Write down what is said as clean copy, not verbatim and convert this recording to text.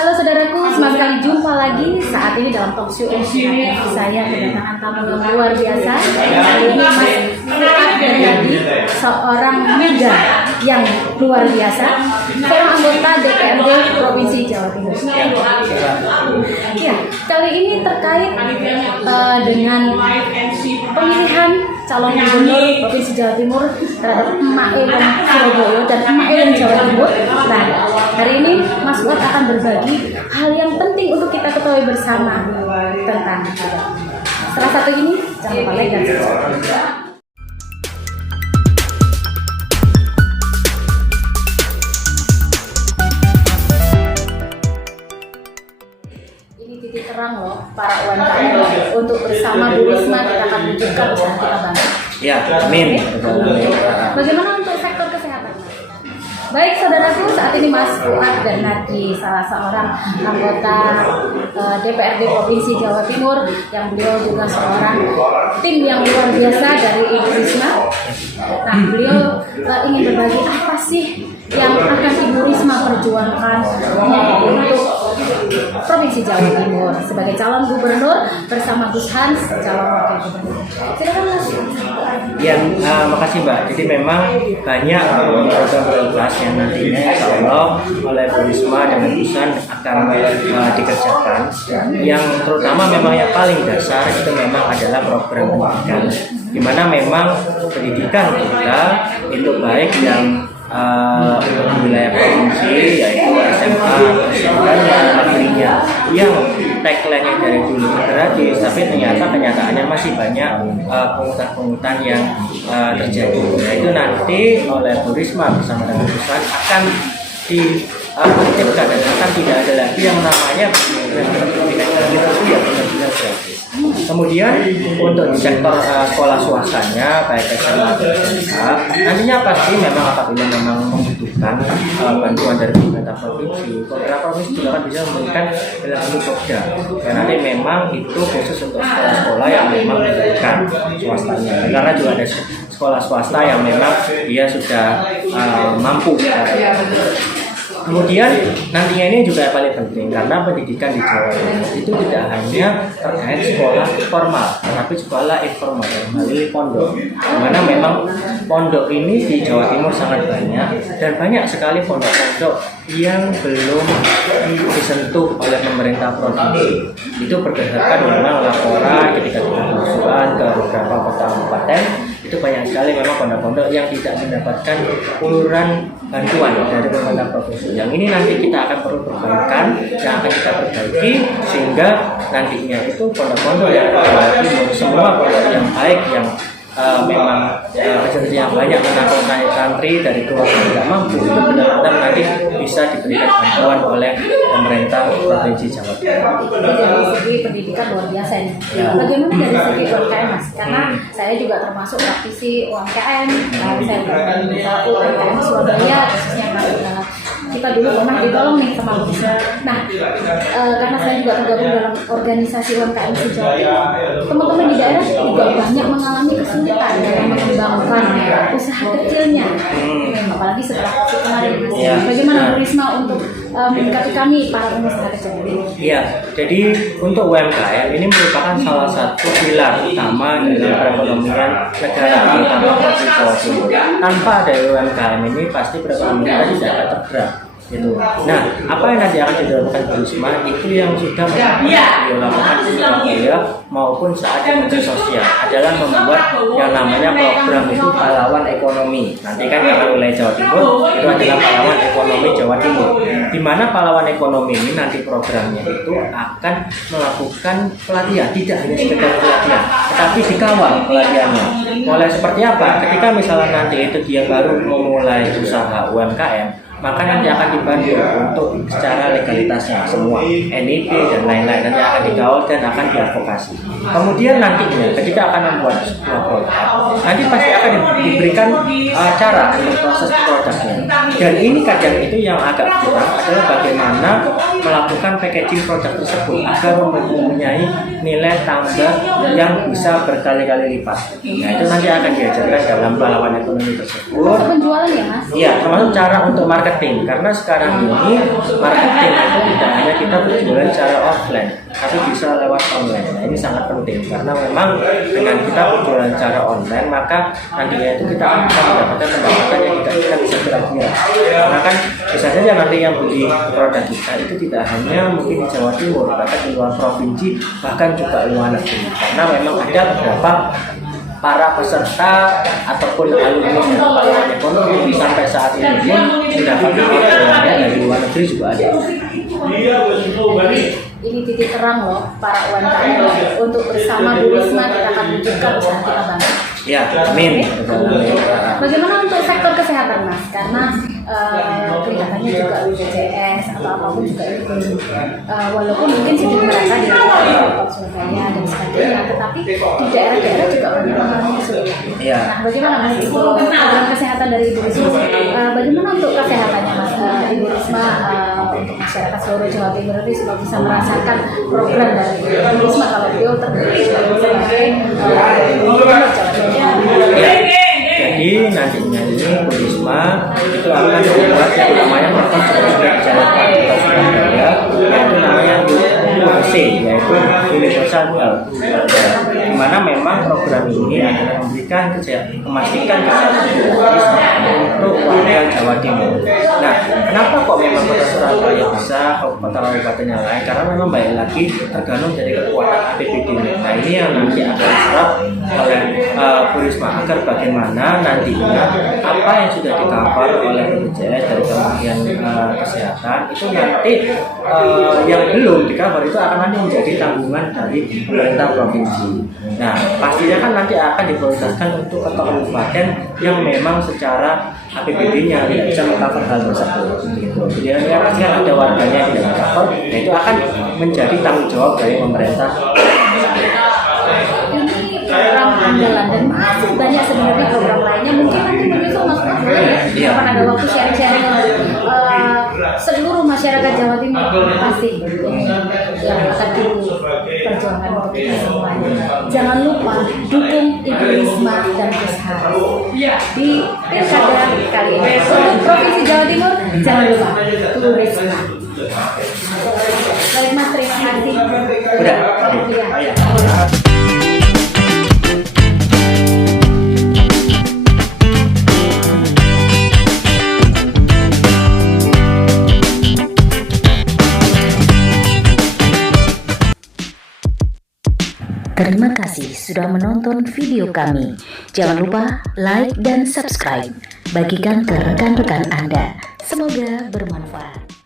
Halo saudaraku, senang sekali jumpa lagi saat ini dalam talk show MCTV. Saya kedatangan tamu yang luar biasa. Kali ini Mas Fuad menjadi seorang muda yang luar biasa, seorang anggota DPRD Provinsi Jawa Timur. Ya, kali ini terkait dengan pemilihan calon gubernur Provinsi Jawa Timur terhadap Emak Elong Surabaya dan Emak Elong Jawa Timur. Nah, hari ini Mas Fuad akan berbagi hal yang penting untuk kita ketahui bersama tentang salah satu ini. Jangan lupa like dan subscribe. Ini titik terang loh para UMKM untuk bersama Bu Risma kita akan wujudkan usaha kita banget. Ya, amin. Bagaimana untuk sektor kesehatan? Baik saudaraku, saat ini Mas Fuad dan Nardi, salah seorang anggota DPRD Provinsi Jawa Timur, yang beliau juga seorang tim yang luar biasa dari Ibu Risma. Nah, beliau ingin berbagi apa sih yang akan Ibu Risma perjuangkan untuk Provinsi Jawa Timur sebagai calon gubernur bersama Gus Hans calon wakil gubernur. Silakan Mas. Ya, makasih Mbak. Jadi memang banyak program prioritas yang nantinya insya Allah oleh Bu Risma dan Gus Hans akan dikerjakan. Yang terutama memang yang paling dasar itu memang adalah program pendidikan, di mana memang pendidikan kita itu baik yang wilayah provinsi yaitu SMA, negerinya yang tagline-nya dari dulu gratis, tapi ternyata kenyataannya masih banyak pungutan-pungutan yang terjadi. Nah, itu nanti oleh Bu Risma bersama dengan pusat akan ditertibkan dan akan tidak ada lagi yang namanya pendidikan itu ya benar-benar gratis. Kemudian untuk di sektor sekolah swastanya baik SMA atau SMK, nantinya pasti memang apabila memang membutuhkan bantuan dari pemerintah provinsi, pemerintah provinsi juga akan bisa memberikan dalam bentuk Pokja. Dan nanti memang itu khusus untuk sekolah-sekolah yang memang membutuhkan swastanya. Karena juga ada sekolah swasta yang memang dia sudah mampu. Kemudian nantinya ini juga yang paling penting karena pendidikan di Jawa Timur itu tidak hanya terkait sekolah formal, tetapi sekolah informal melalui pondok. Dimana memang pondok ini di Jawa Timur sangat banyak dan banyak sekali pondok-pondok yang belum disentuh oleh pemerintah provinsi. Itu berdasarkan memang laporan ketika kita berusulan ke beberapa kota kabupaten, itu banyak sekali memang pondok-pondok yang tidak mendapatkan uluran bantuan dari pemerintah provinsi. Yang ini nanti kita akan perlu perbaikan, yang akan kita perbaiki sehingga nantinya itu pondok-pondok yang semua pondok yang baik yang memang yang banyak menampung santri dari keluarga tidak mampu itu benar-benar nanti bisa diberikan bantuan oleh pemerintah Provinsi Jawa Timur. Dari segi pendidikan luar biasa ini. Bagaimana dari segi UMKM Mas? Karena saya juga termasuk praktisi UMKM. Saya juga UMKM Surabaya khususnya karena kita dulu pernah ditolong nih sama Bu Risma. Nah, karena saya juga tergabung dalam organisasi UMKM di Jawa Timur, teman-teman di daerah juga banyak mengalami kesulitan dalam mengembangkan usaha kecilnya, apalagi setelah COVID kemarin. Bagaimana Bu Risma untuk mendekati kami para pengusaha kecil? Iya, jadi untuk UMKM ini merupakan salah satu pilar utama dalam perekonomian negara terutama Provinsi Jawa Timur. Tanpa ada UMKM ini pasti perekonomian kita tidak akan tergerak. Gitu. Nah, apa yang nanti akan dilakukan Bu Risma itu yang sudah beliau lakukan di Surabaya maupun saat di Menteri Sosial adalah membuat yang namanya program itu pahlawan ekonomi. Nanti kan kalau wilayah Jawa Timur itu adalah pahlawan ekonomi Jawa Timur. Di mana pahlawan ekonomi ini nanti programnya itu akan melakukan pelatihan, tidak hanya sekedar pelatihan, tetapi dikawal pelatihannya. Mulai seperti apa? Ketika misalnya nanti itu dia baru memulai usaha UMKM, maka nanti akan dibantu untuk secara legalitasnya semua NIP dan lain-lain nanti akan dikawal dan akan diadvokasi. Kemudian nantinya ketika akan membuat sebuah produk, nanti pasti akan diberikan cara untuk proses produknya. Dan ini kadang itu yang agak kurang adalah bagaimana melakukan packaging produk tersebut agar mempunyai nilai tambah yang bisa berkali-kali lipat. Nah, itu nanti akan diajarkan dalam pahlawan ekonomi tersebut. Penjualan ya Mas? Iya, termasuk cara untuk marketing. Karena sekarang ini marketing itu tidak hanya kita berjualan secara offline tapi bisa lewat online. Nah ini sangat penting karena memang dengan kita berjualan secara online maka nantinya itu kita akan bisa mendapatkan pendapatan yang kita bisa kira-kira. Karena kan bisa saja nanti yang beli produk kita itu tidak hanya mungkin di Jawa Timur, bahkan di luar provinsi, bahkan juga luar negeri. Karena memang ada beberapa para peserta ataupun alumni dari Fakultas Ekonomi sampai saat ini pun mendapatkan orderannya dari luar negeri juga ada. Ini titik terang loh para UMKM untuk bersama Bu Risma kita akan wujudkan usaha kita bangkit. Ya, amin. Bagaimana untuk sektor kesehatan Mas? Karena kelihatannya juga BPJS atau apapun juga itu belum, walaupun mungkin sedikit mereka dilakukan di Kota Surabaya dan sebagainya, tetapi di daerah-daerah juga banyak yang kesulitan. Ya. Nah, bagaimana Mas untuk program kesehatan dari Ibu Risma? Bagaimana untuk kesehatannya Mas? Ibu Risma untuk masyarakat seluruh Jawa Timur itu sudah bisa merasakan program dari Ibu Risma kalau beliau terpilih sebagai gubernur Jawa Timur. Ya. Jadi nantinya ini Bu Risma itu akan membuat yang namanya program Jawa Surabaya, yaitu namanya UHC, yaitu Universal Health, di mana memang program ini akan memberikan memastikan kesehatan untuk warga Jawa Timur. Nah, kenapa kok memang Kota Surabaya bisa, kabupaten yang lain? Karena memang baik lagi tergantung dari kekuatan APBD. Nah, ini yang nanti akan diserap oleh Bu Risma agar bagaimana nantinya apa yang sudah di-cover oleh BPJS dari Kementerian Kesehatan itu nanti yang belum di-cover itu akan nanti menjadi tanggungan dari pemerintah provinsi. Nah, pastinya kan nanti akan diprioritaskan untuk kabupaten yang memang secara APBD-nya tidak bisa meng-cover hal tersebut. Jadi yang pasti ada warganya yang tidak meng-cover, nah itu akan menjadi tanggung jawab dari pemerintah. Program andalan dan masih banyak sebenarnya program lainnya, mungkin nanti besok Mas boleh ya kapan ada waktu sharing-sharing seluruh masyarakat Jawa Timur pasti yang akan diperjuangkan untuk kita semuanya. Jangan lupa dukung Ibu Risma dan Gus Haris di pilkada kali ini. Untuk Provinsi Jawa Timur jangan lupa Bu Risma. Baik Mas, terima kasih. Udah. Ya. Terima kasih sudah menonton video kami. Jangan lupa like dan subscribe. Bagikan ke rekan-rekan Anda. Semoga bermanfaat.